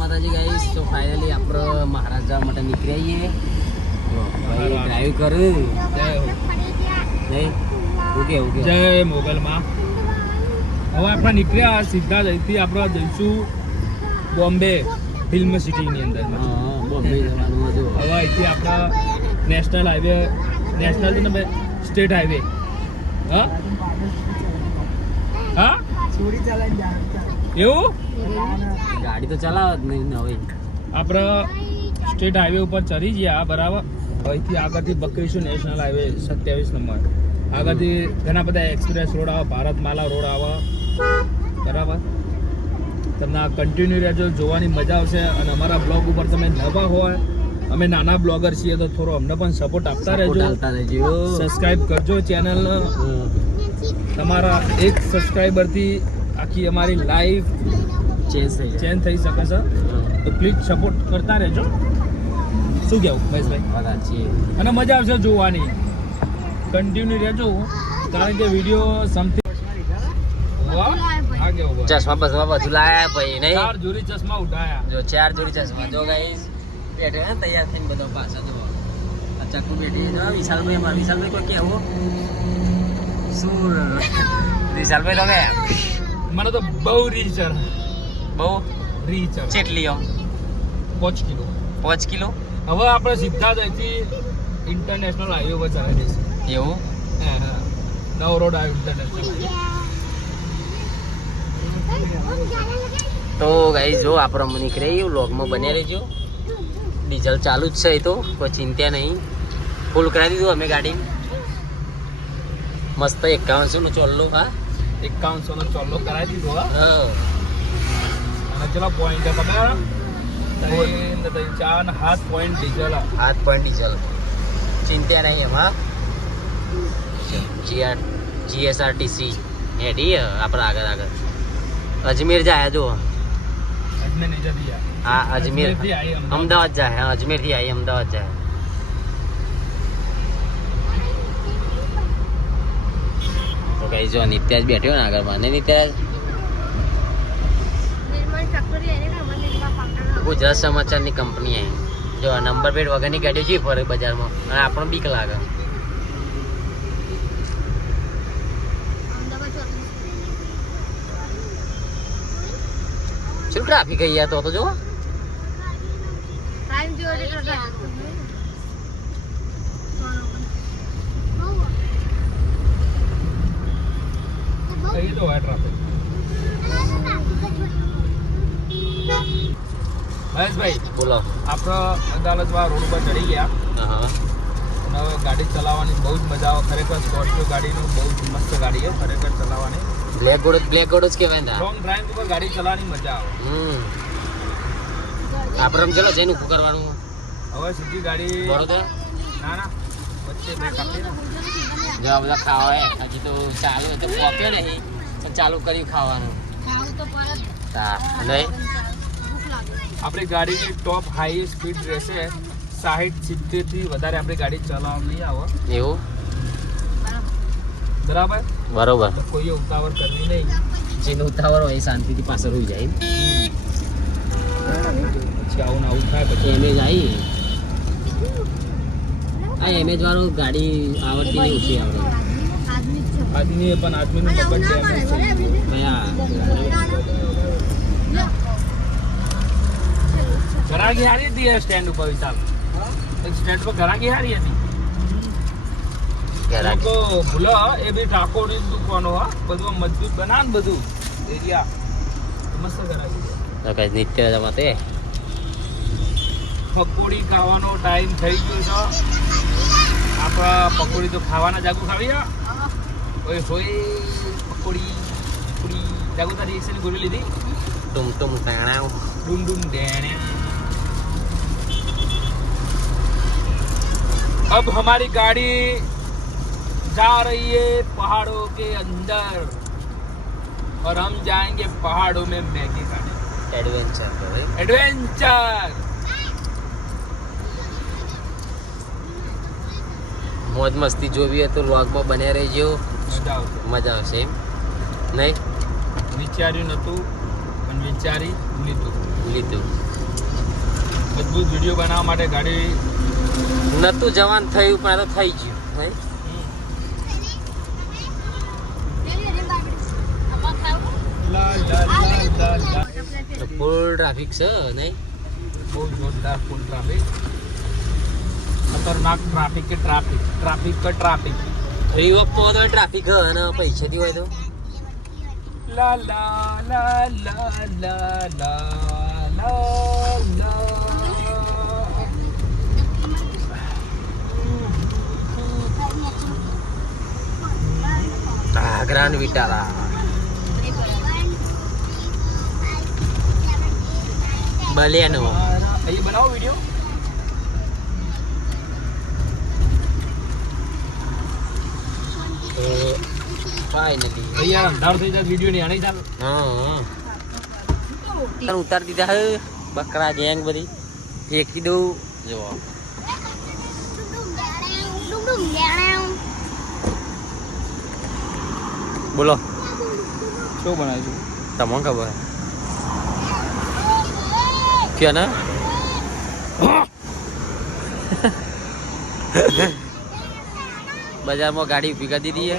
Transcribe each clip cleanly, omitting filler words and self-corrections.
માતાજી ગાઈસ. તો ફાઇનલી આપણે મહારાજ જવા માટે નીકળી આવીએ. ભાઈ ડ્રાઈવ કરું. જય મોગલમાં. હવે આપણે નીકળ્યા સીધા જઈથી આપણે જઈશું બોમ્બે ફિલ્મ સિટીની અંદર. બોમ્બે જવાનું હતું. હવે અહીંથી આપણા નેશનલ હાઈવે, નેશનલ ને સ્ટેટ હાઈવે. હા હા એવું ગાડી તો ચલાવત નહીં હવે. આપણે સ્ટેટ હાઈવે ઉપર ચડી ગયા બરાબર. અહીંથી આગળથી પકડીશું નેશનલ હાઈવે 27 નંબર. આગળથી ઘણા બધા એક્સપ્રેસ રોડ આવે, ભારતમાલા રોડ આવે બરાબર. તમને આ કન્ટિન્યુ રહેજો, જોવાની મજા આવશે. અને અમારા બ્લોગ ઉપર તમે નવા હોય, અમે નાના બ્લોગર છીએ તો થોડો અમને પણ સપોર્ટ આપતા રહેજો. સબસ્ક્રાઇબ કરજો ચેનલ. તમારા એક સબસ્ક્રાઇબરથી આખી અમારી લાઈફ ચેન્જ થઈ શકે છે. તો પ્લીઝ સપોર્ટ કરતા રહેજો. શું કહેવું મહેશભાઈ? અને મજા આવશે જોવાની. કન્ટિન્યુ રહેજો કારણ કે વિડીયો સમથિંગ ચશ્મા બસમાં બધું લાયા ભાઈ નહીં. 4 જોડી ચશ્મા ઉઠાયા. જો 4 જોડી ચશ્મા. જો ગાઈસ બેઠે ને તૈયાર થઈને બધો પાછા જો આ ચક્કુ બેઠી જો વિશાલભાઈ. અમારા વિશાલભાઈ કોઈ કેવો શું વિશાલભાઈ તમે મને તો બહુ રીચર કેટલી 5 કિલો. 5 કિલો. હવે આપણે સીધા જ અહીંથી ઇન્ટરનેશનલ હાઈવે પર ચલાવી દઈશું. એવું નવ રોડ આવ્યો ઇન્ટરનેશનલ હાઈવે. તો ગાઈસ જો આપણે નીકળી વ્લોગમાં બન્યા રહેજો. ડીઝલ ચાલુ જ છે એ તો કોઈ ચિંતા નહીં. ફૂલ કરાવી દીધું અમે ગાડી. મસ્ત 5100 નું ચોલ્લું. હા 5100 નો ચોલ્લો કરાવી દીધો. હા અને ચલો પોઈન્ટ ખબર 7 પોઈન્ટ ડીઝલ. 7 point diesel. ચિંતા નહીં એમાં. GSRTC હેડી આપણે આગળ અજમેર જાય. જો હા અજમેર અમદાવાદ જાય. હા અજમેર થી આવી અમદાવાદ જાય. તો કઈ જો નિત્યાજ બેઠ્યો ને આગળ માં. નિત્યાજ ગુજરાત સમાચારની કંપની આવી. જો નંબર પ્લેટ વગરની ગાડીઓ છે ફરે બજારમાં અને આપણને બીક લાગે. શું ટ્રાફિક અહીંયા તો જો મહેશભાઈ બોલો. આપણે અદાલતવાળા રોડ ઉપર ચડી ગયા. હા અને હવે ગાડી ચલાવવાની બહુ જ મજા આવે. ખરેખર સ્કોર્પિયો ગાડીનું બહુ જ મસ્ત ગાડી છે ખરેખર ચલાવવાની. બ્લેક ગોડ જ કહેવાય ને. લોંગ ડ્રાઈવ ઉપર ગાડી ચલાવવાની મજા આવે. આપણે ચલો જઈને ઊભું કરવાનું. હવે સીધી ગાડી બરોબર. ના વચ્ચે બ્રેક આપી જો બધા ખાવા હજી તો ચાલુ તો પોક્યો નહીં પણ ચાલુ કર્યું ખાવાનું. નહીં આપણી ગાડીની ટોપ હાઈ સ્પીડ રહેશે 60-70 થી વધારે આપણી ગાડી ચલાવવા નહીં આવે. એવું બરાબર. કોઈએ ઉતાવળ કરવી નહીં. જેને ઉતાવળ હોય શાંતિથી પાછળ હોઈ જાય. પછી આવું થાય પછી એમેજ આવી. આ એમેજ વાળો ગાડી આવડતી નહીં ઓછી આવડે. આદમી પણ આદમીનું મગજ ડેમેજ છે. કયા ઘરાકી હારી હતી સ્ટેન્ડ ઉપર. વિશાલ સ્ટેન્ડ પર ઘરાકી હારી હતી. ભૂલો એ બી ટાકોની દુકાનો બધું મજબૂત બનાવ બધું એરિયા મસ્ત ઘરાકી. નિત્ય જમાતે પકોડી ખાવાનો ટાઈમ થઈ ગયો છે. આપણા પકોડી તો ખાવાના જાગુ ખાવી. ઓય હોય પકોડી જાગુ તારી એક્સની ગોળી લીધી. ટુમ ટાણા ડુમ ડેણે. अब हमारी गाड़ी जा रही है पहाड़ों के अंदर और हम जाएंगे पहाड़ों में मैगी खाने. एडवेंचर મોજ મસ્તી જોવી હોય તો વ્લોગમાં બન્યા રહેજો. મજા આવશે એમ નહીં. વિચાર્યું નતું પણ વિચારી લીધું. મજબૂત વિડીયો બનાવવા માટે ગાડી નતું જવાન થયું પણ આ તો થઈ ગયું નહીં ફૂલ ટ્રાફિક છે નહીં બહુ જોરદાર ફૂલ ટ્રાફિક ખતરનાક ટ્રાફિક કે ટ્રાફિક ટ્રાફિક કે ટ્રાફિક રીવપ તો હોય ટ્રાફિક અને પૈસાથી હોય તો લા લા લા લા લા લા લા ગ્રાન્ડ વિટારા બલેનો અહીં બનાવો વિડીયો ફાઇનલી અહીંયા અંધાર થઈ જાય વિડીયો નહીં આની ચાલ હા ઉતાર દીધા હે બકરા ગેંગ બધી ફેંકી દઉં જો બોલો શું બનાવીશું તમને ખબર ક્યાં ના બજારમાં ગાડી ઊભી કરી દીધી હે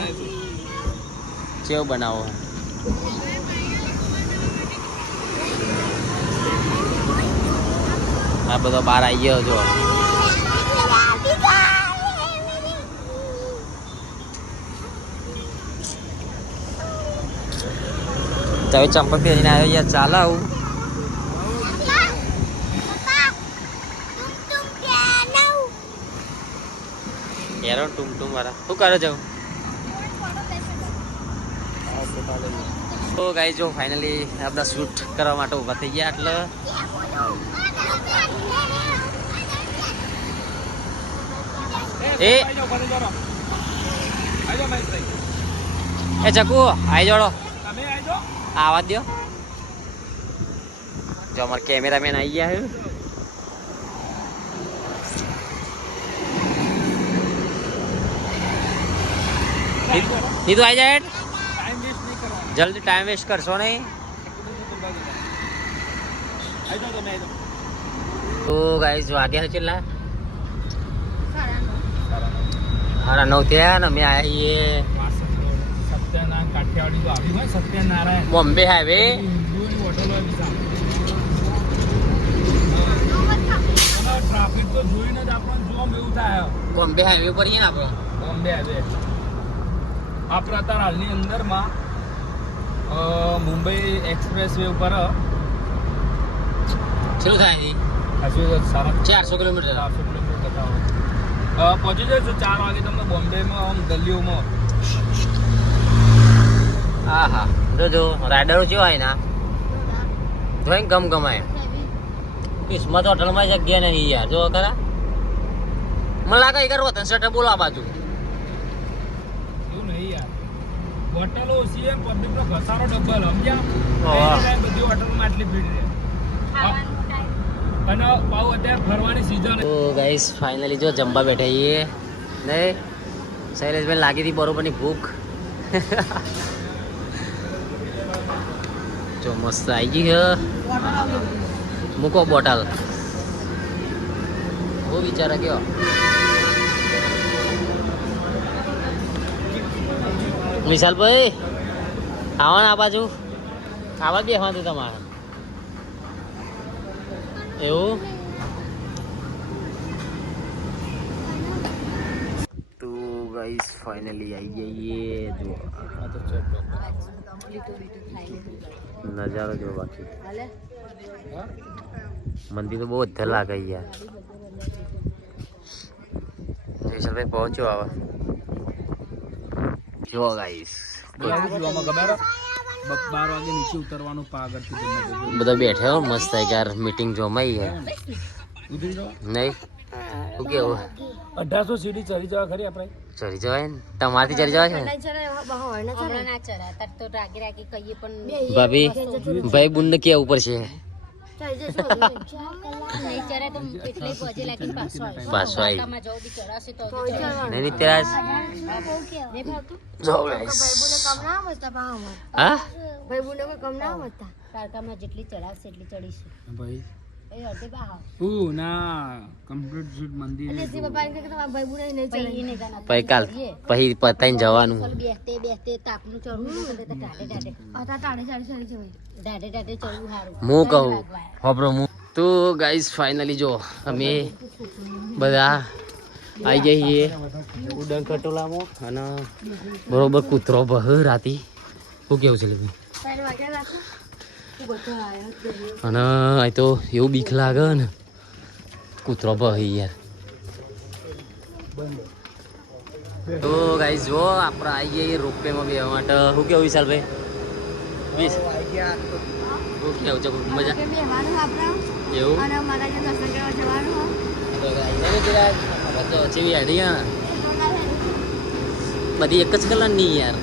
ચેવ બનાવો આ બધો બહાર આવી ગયો જો તમે ચંપલ પહેરીને આવ્યો યાર ચાલે આવું યાર ટુમટુમ વાળા શું કરો છો તો ગાઈસ જો ફાઇનલી આપણા શૂટ કરવા માટે ઊભા થઈ ગયા એટલે એ ચકુ આઈ જોડો આવા દો જો અમાર કેમેરામેન આવી ગયા છે નીતુ આવી જાય જલ્દી ટાઈમ વેસ્ટ કરશો નહીં તો ગાઈસ વાગ્યા કેટલા 9:30 થયા ને અમે આવ્યા સત્યનારાયણ કાઠિયાવાડી તો આવી હોય સત્યનારાયણ બોમ્બે હાઈવે ટ્રાફિક તો જોઈને જ આપણને જોમ એવું થાય બોમ્બે હાઈવે પર ને આપણે બોમ્બે હાઈવે આપણે અત્યારે હાલની અંદરમાં મુંબઈ એક્સપ્રેસ વે ઉપર શું થાય છે સારા 400 કિલોમીટર 400 કિલોમીટર બતાવો પહોંચી જશો 4 વાગે તમને બોમ્બેમાં આમ ગલીઓમાં હા હા જો રાઈડરો જેવો હોય ને જોઈને ગમ ગમાય કિસ્મત હોટલમાં જગ્યા નહીં યાર જો ખરા મને લાગે એ કરો તને શર્ટ બોલો આ બાજુ એવું નહીં યાર હોટલો ઓછી છે પબ્લિકનો ઘસારો ડબલ સમજ્યા બધી હોટલમાં આટલી ભીડ રહે અને પાવ અત્યારે ફરવાની સીઝન તો ગાઈસ ફાઇનલી જો જમવા બેઠા છીએ નહીં શૈલેષભાઈ લાગી હતી બરોબરની ભૂખ જો મસ્ત આવી ગઈ હે મૂકો બોટલ બહુ વિચારા ગયો વિશાલભાઈ આવો ને આ બાજુ આવા જ બેસવાનું તમારે એવું તો ગાઈસ ફાઇનલી આવી જઈએ જો નજારો જો બાકી મંદિર તો બહુ અધર લાગે યાર વિશાલભાઈ પહોંચ્યો આવે જો ગાઈસ 12 વાગે નીચે ઉતરવાનું પાગરથી બધા બેઠા હો મસ્ત યાર મીટિંગ જોમાઈ હે નહીં શું કેવું 1800 સીડી ચડી જવા ખરી આપણે ચડી જવાય ને તમારથી ચડી જવાય છે ભાભી ભાઈ બુન ને ક્યાં ઉપર છે પાછો આવી નહીં ત્યાં જો ગાઈસ હા ભાઈ જેટલી ચડાવશે એટલી ચડીશું ભાઈ ના કમ્પ્લીટ સીટ મંદિર પછી કાલ પછી પતાઈને જવાનું હું કહું હોબરો હું તો ગાઈસ ફાઇનલી જો અમે બધા આવી જઈએ ઉડન ખટોલામાં અને બરોબર કૂતરો બહ રાતી શું કેવું છે લેવી અને અહીં તો એવું બીક લાગે ને કૂતરો બહ યાર તો ગાઈસ જો આપણે આવી જઈએ રોપવેમાં બેસવા માટે શું કેવું વિશાલભાઈ શું કેવું છે મજા એવું તો જેવી આઈડિયા બધી એક જ કલરની યાર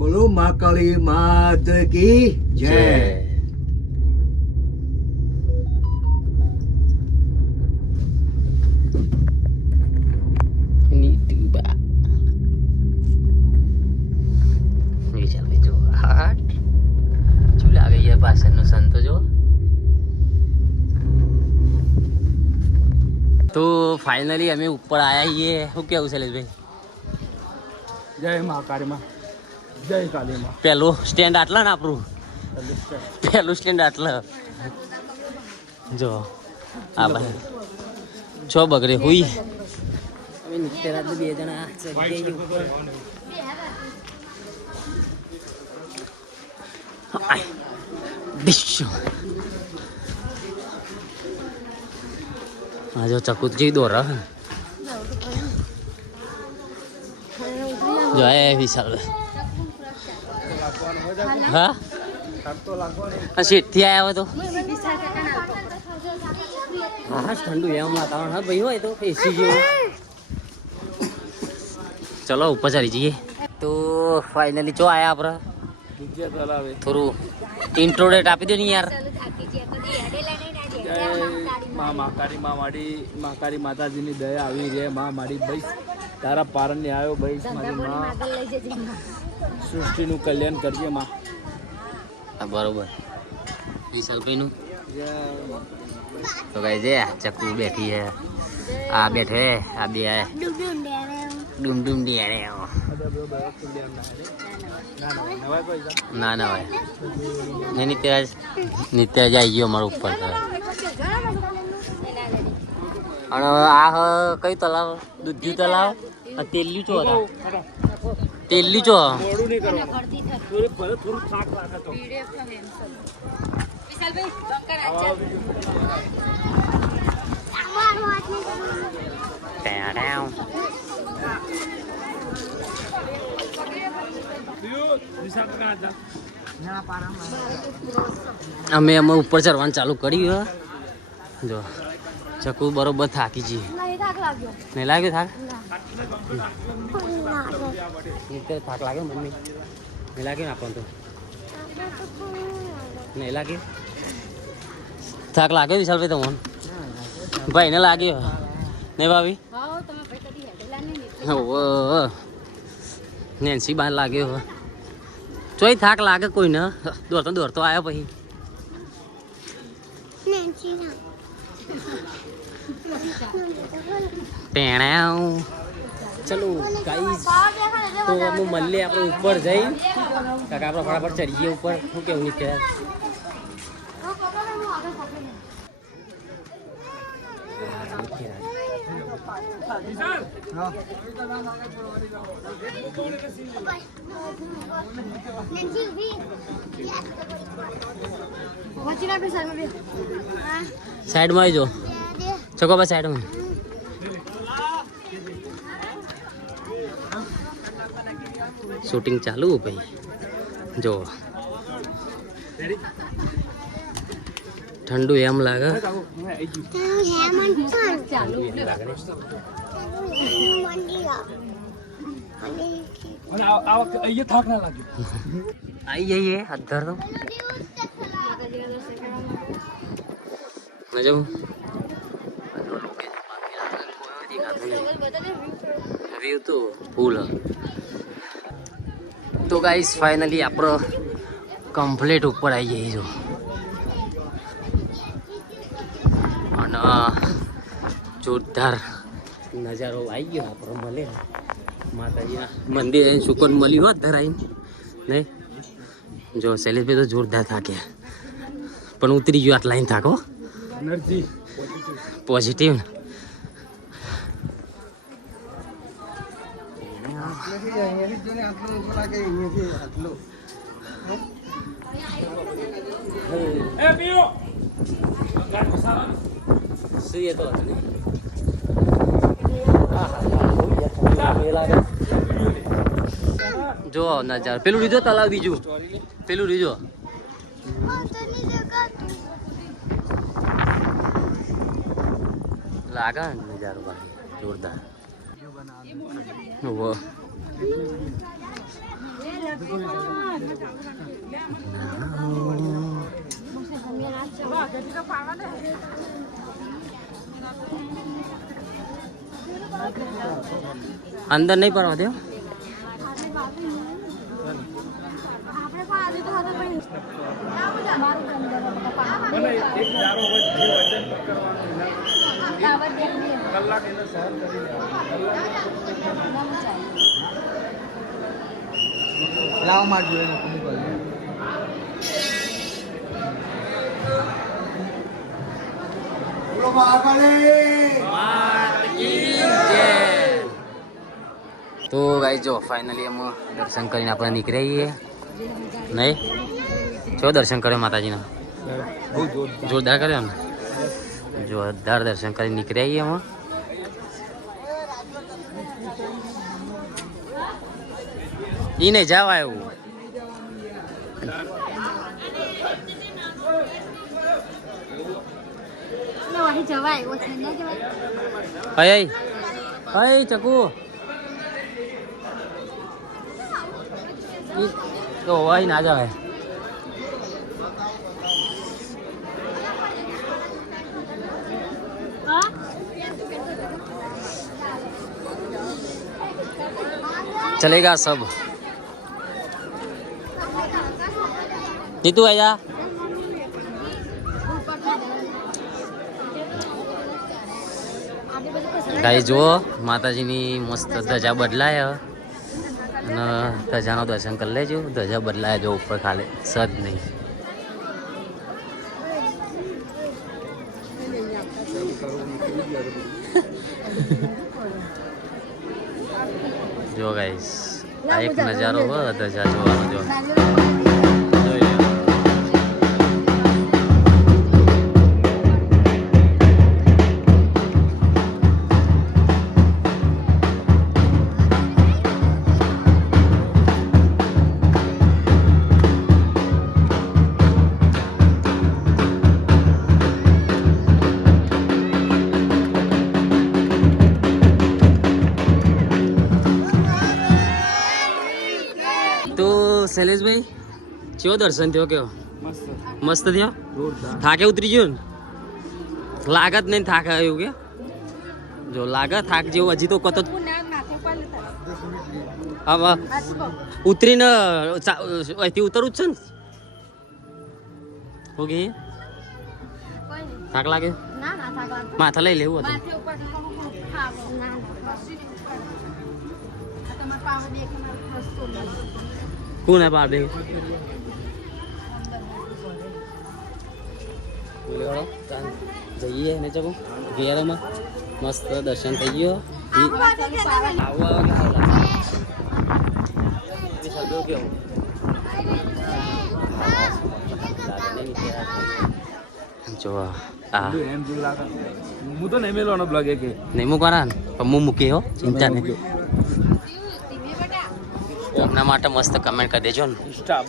બોલો મહાકાળી માત કી જય. તો ફાઇનલી અમે ઉપર આયા છીએ શું કેવું શૈલેષભાઈ જય મહાકાળી માં જય કાળી માં પેલું સ્ટેન્ડ આટલા ને આપણું પેલું સ્ટેન્ડ આટલા જો આ ભાઈ છો બગડે હુઈ અમે નિત્ય રાત બે જણા આ જો ચકુત જેવી દોર જો એ વિશાલ હા સીટથી આવ્યા તો હા ઠંડુ એમ વાતાવરણ હા ભાઈ હોય તો એસી જેવું ચલો ઉપર ચાલી જઈએ તો ફાઇનલી જો આયા આપણે થોડું ઇન્ટ્રોડેટ આપી દો ને યાર મહાકાળી માતાજીની દયા આવી રે માં મારી ભાઈ તારા પારણ ને આવ્યો ભાઈ મારી માં સૃષ્ટિનું કલ્યાણ કરજે માં. બરોબર વિશાલભાઈ નું તો કઈ છે ચક્કુ બેઠી હે આ બેઠે આ બે ડુમ ડુમ ડિયારે ના ના ભાઈ ને નિત્યરાજ આવી ગયો અમારા ઉપર અને આ કયું તલાવ દૂધ્યું તલાવ તેલ્યું ચો હતા તેલ્યું ચો અમે ઉપર ચડવાનું ચાલુ કર્યું જો ચકુ બરોબર થાકી જઈએ નહીં લાગ્યો થાક થાક લાગે મમ્મી નહીં લાગે ને આપણને તો નહીં લાગે થાક લાગે વિશાલભાઈ તમને ભાઈ ને લાગ્યો નહીં ભાભી નેન્સી બાર લાગ્યો ચોઈ થાક લાગે કોઈ ને દોડતો દોડતો આવ્યો પછી ચલો ગાઈસ તો અમે મળીએ આપણે ઉપર જઈ કાકા આપણે ફટાફટ ચડીએ ઉપર શું કેવું નહીં કે સાઈડમાં આવી જો ચકો બસ સાઈડમાં શૂટિંગ ચાલુ ભાઈ જો ઠંડુ એમ લાગે આઈ જઈએ અધર તો મજા વ્યૂ તો ફૂલ તો ગાઈસ ફાઇનલી આપણો કમ્પ્લીટ ઉપર આવી જઈએ જો અને જોરદાર નજારો આવી ગયો આપણો મળે માતાજીના મંદિર સુકોન મળ્યું હોત ધરાઈને નહીં જો શૈલેષભાઈ તો જોરદાર થાક્યા પણ ઉતરી ગયો આટલા થાકો એનર્જી પોઝિટિવ સુઈએ તો જો નજારો પેલું લીધો તલાવ બીજું પેલું લીધો લાગે નજારો બાકી જોરદાર वो अंदर नहीं पड़ा दे લાવ માર જોઈએ તો ગાઈસ જો ફાઇનલી અમે દર્શન કરીને આપણે નીકળીએ નહીં જો દર્શન કર્યો માતાજીના જોરદાર કર્યો ને જોરદાર દર્શન કરીને નીકળીએ અમે ઈ નહીં જવા એવું હય હય ચકુ તો હોય ના જવાય चलेगा सब नीतू आया ગાઈ જુઓ માતાજીની મસ્ત ધજા બદલાય અને ધજાનો દર્શન કરી લેજો ધજા બદલાય જો ઉપર ખાલે સદ નહીં જો ગાઈસ આ એક નજારો હોય ધજા જોવાનો જો શૈલેષભાઈ કેવો દર્શન થયો કેવો મસ્ત થયો થાકે ઉતરી ગયો ને લાગત નહીં થાક એવું કે જો લાગે થાક જેવું હજી તો કતો હવે ઉતરીને અહીંથી ઉતરવું જ છે ને ઓકે થાક લાગે માથા લઈ લેવું હતું કોણ હે બાર જઈએ ને ચકો ઘેરમાં મસ્ત દર્શન થઈ ગયો જો હું તો નહીં મેળવાનો બ્લોગ કે નહીં મૂકવાના પણ હું મૂકી હો ચિંતા નહીં એમના માટે મસ્ત કમેન્ટ કરી દેજો ને ઇન્સ્ટા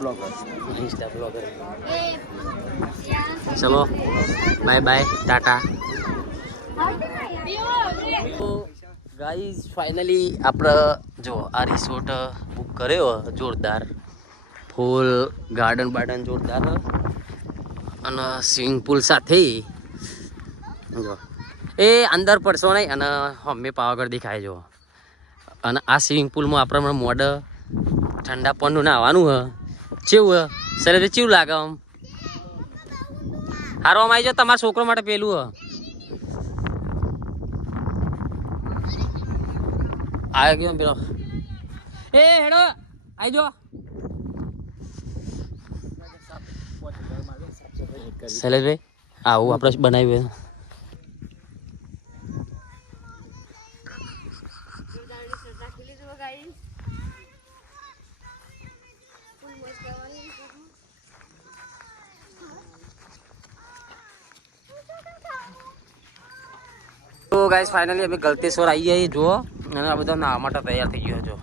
બ્લોગર ચલો bye bye Tata. Guys finally આપણે જો આ રિસોર્ટ બુક કર્યો જોરદાર, ફૂલ ગાર્ડન બાર્ડન જોરદાર અને સ્વિમિંગ પુલ સાથે. જો એ અંદર પડશો નહીં અને અમે પાવાગઢ દેખાય જો. અને આ સ્વિમિંગ પુલમાં આપણે મોઢ ઠંડા પાણીનું નાહવાનું હ. કેવું હ સર કેવું લાગે આમ? હારો આમ આવી જાઓ તમારા છોકરો માટે પેલું હ. આવ્યો કેમ પેલો એ હેડો આવી જો. શૈલેષભાઈ આવું આપણે બનાવ્યું. તો ગાઈસ ફાઇનલી અમે ગલતેશ્વર આવી જઈએ જુઓ, અને આ બધા નાવા માટે તૈયાર થઈ ગયો છો.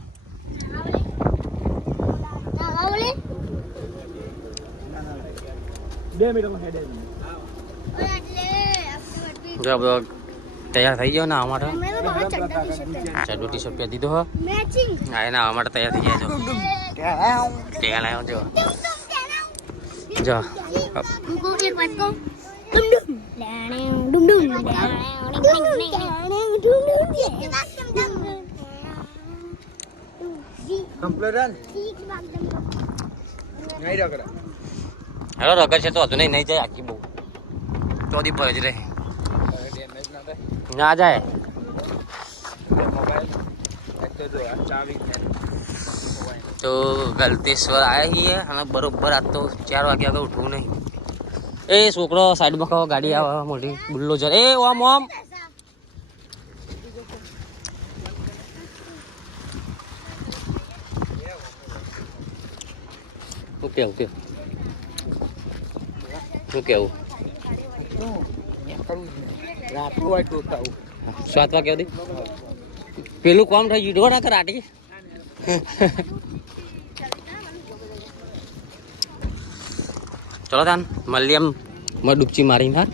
જો બધો તૈયાર થઈ ગયો નાવા માટે. ચડ્ડો ટી શર્ટ પહેરી દીધો. હા એ નાવા માટે તૈયાર થઈ ગયા છો. ત્યાં લાવ્યો જો જો હેલો રગર છે તો હજુ નહીં જાય આખી બહુ ચોથી પર જ રહે ના જાય. તો ગલતેશ્વર આવ્યા છીએ અને બરોબર આજ તો 4 વાગ્યા આગળ ઉઠવું નહીં. એ છોકરો સાઈડમાં ખાવા ગાડી આવે મોટી બુલ્લોઝર. એ ઓમ ઓમ ઓકે ઓકે શું કેવું? 7 વાગ્યા સુધી પેલું કોમ થઈ ગયું ના કરાટી. ચલો તાન મળીએ એમ ડૂબચી મારી ના.